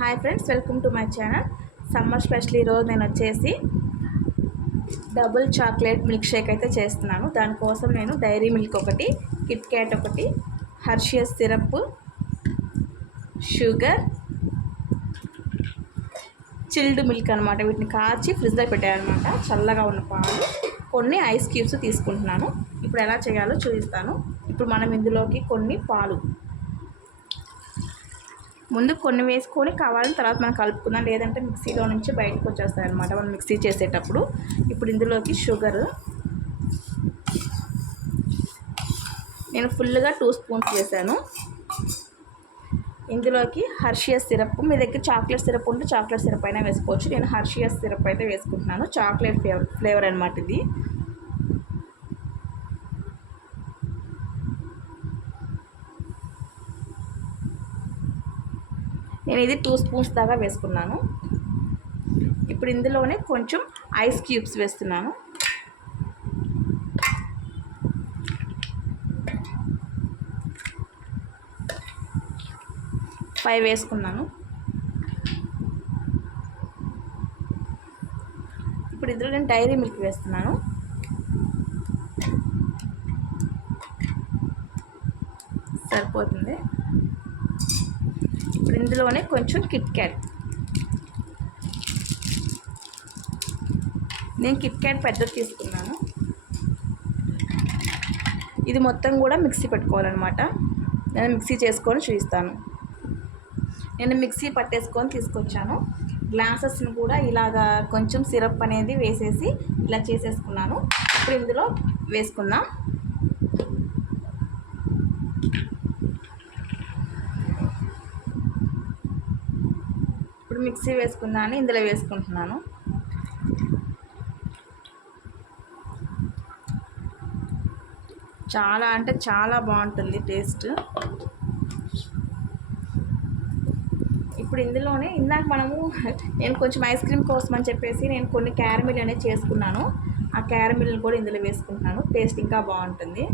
Hi friends welcome to my channel. Summer special ఈరోజు నేను వచ్చేసి డబుల్ చాక్లెట్ మిల్క్ షేక్ అయితే చేస్తున్నాను. దానికోసం నేను డైరీ మిల్క్ ఒకటి కిట్ క్యాట్ ఒకటి Hershey's syrup sugar chilled milk అనమాట వీటిని కాచి ఫ్రిడ్జ్లో పెట్టాయనమాట చల్లగా ఉన్న పాలు కొన్ని ఐస్ క్యూబ్స్ తీసుకుంటున్నాను. ఇప్పుడు ఎలా చేయాలో చూపిస్తాను. ఇప్పుడు మనం ఇందులోకి కొన్ని పాలు ముందు కొన్ని వేసుకొని కావాలని తర్వాత మనం కలుపుకుందాం. లేదంటే మిక్సీలో నుంచి బయటకు వచ్చేస్తాయి అనమాట మనం మిక్సీ చేసేటప్పుడు ఇప్పుడు ఇందులోకి షుగర్. నేను ఫుల్గా టూ స్పూన్స్ వేసాను. ఇందులోకి హర్షియస్ సిరప్. మీ దగ్గర చాక్లెట్ సిరప్ ఉంటే చాక్లెట్ సిరప్ అయినా వేసుకోవచ్చు. నేను హర్షియస్ సిరప్ అయితే వేసుకుంటున్నాను. చాక్లెట్ ఫ్లేవర్ ఫ్లేవర్ అనమాట ఇది. నేను ఇది టూ స్పూన్స్ దాకా వేసుకున్నాను. ఇప్పుడు ఇందులోనే కొంచెం ఐస్ క్యూబ్స్ వేస్తున్నాను. ఫైవ్ వేసుకున్నాను. ఇప్పుడు ఇందులో నేను డైరీ మిల్క్ వేస్తున్నాను. సరిపోతుంది. ఇందులోనే కొంచెం కిట్ క్యాట్ నేను కిట్ క్యాట్ పెద్దది తీసుకున్నాను. ఇది మొత్తం కూడా మిక్సీ పెట్టుకోవాలన్నమాట. నేను మిక్సీ చేసుకొని చూపిస్తాను. నేను మిక్సీ పట్టేసుకొని తీసుకొచ్చాను. గ్లాసెస్ని కూడా ఇలాగా కొంచెం సిరప్ అనేది వేసేసి ఇలా చేసేసుకున్నాను. ఇప్పుడు ఇందులో వేసుకుందాం. ఇప్పుడు మిక్సీ వేసుకుందామని ఇందులో వేసుకుంటున్నాను. చాలా అంటే చాలా బాగుంటుంది టేస్ట్. ఇప్పుడు ఇందులోనే ఇందాక మనము నేను కొంచెం ఐస్ క్రీమ్ కోసం అని చెప్పేసి నేను కొన్ని క్యారమిల్ అనేది చేసుకున్నాను. ఆ క్యారమిల్ని కూడా ఇందులో వేసుకుంటున్నాను. టేస్ట్ ఇంకా బాగుంటుంది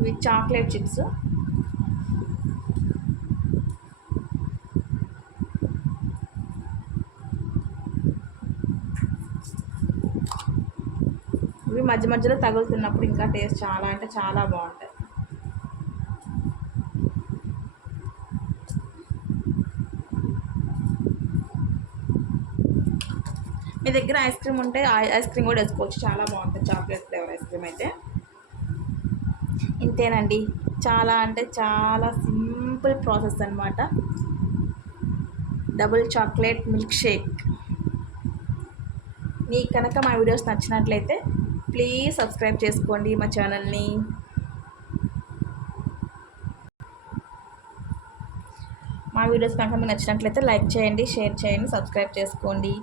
ఇవి చాక్లెట్ చిప్స్. ఇవి మధ్య మధ్యలో తగులుతున్నప్పుడు ఇంకా టేస్ట్ చాలా అంటే చాలా బాగుంటుంది మీ దగ్గర ఐస్ క్రీమ్ ఉంటే ఐస్ క్రీమ్ కూడా వేసుకోవచ్చు. చాలా బాగుంటుంది చాక్లెట్ ఫ్లేవర్ ఐస్ క్రీమ్ అయితే. ఇంతేనండి. చాలా అంటే చాలా సింపుల్ ప్రాసెస్ అనమాట డబుల్ చాక్లెట్ మిల్క్ షేక్. మీకు కనుక మా వీడియోస్ నచ్చినట్లయితే ప్లీజ్ సబ్స్క్రైబ్ చేసుకోండి మా ఛానల్ని. మా వీడియోస్ కనుక మీకు నచ్చినట్లయితే లైక్ చేయండి షేర్ చేయండి సబ్స్క్రైబ్ చేసుకోండి.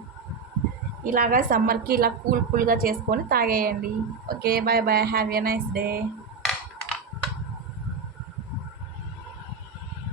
ఇలాగా సమ్మర్కి ఇలా కూల్ కూల్గా చేసుకొని తాగేయండి. Okay bye bye have a nice day.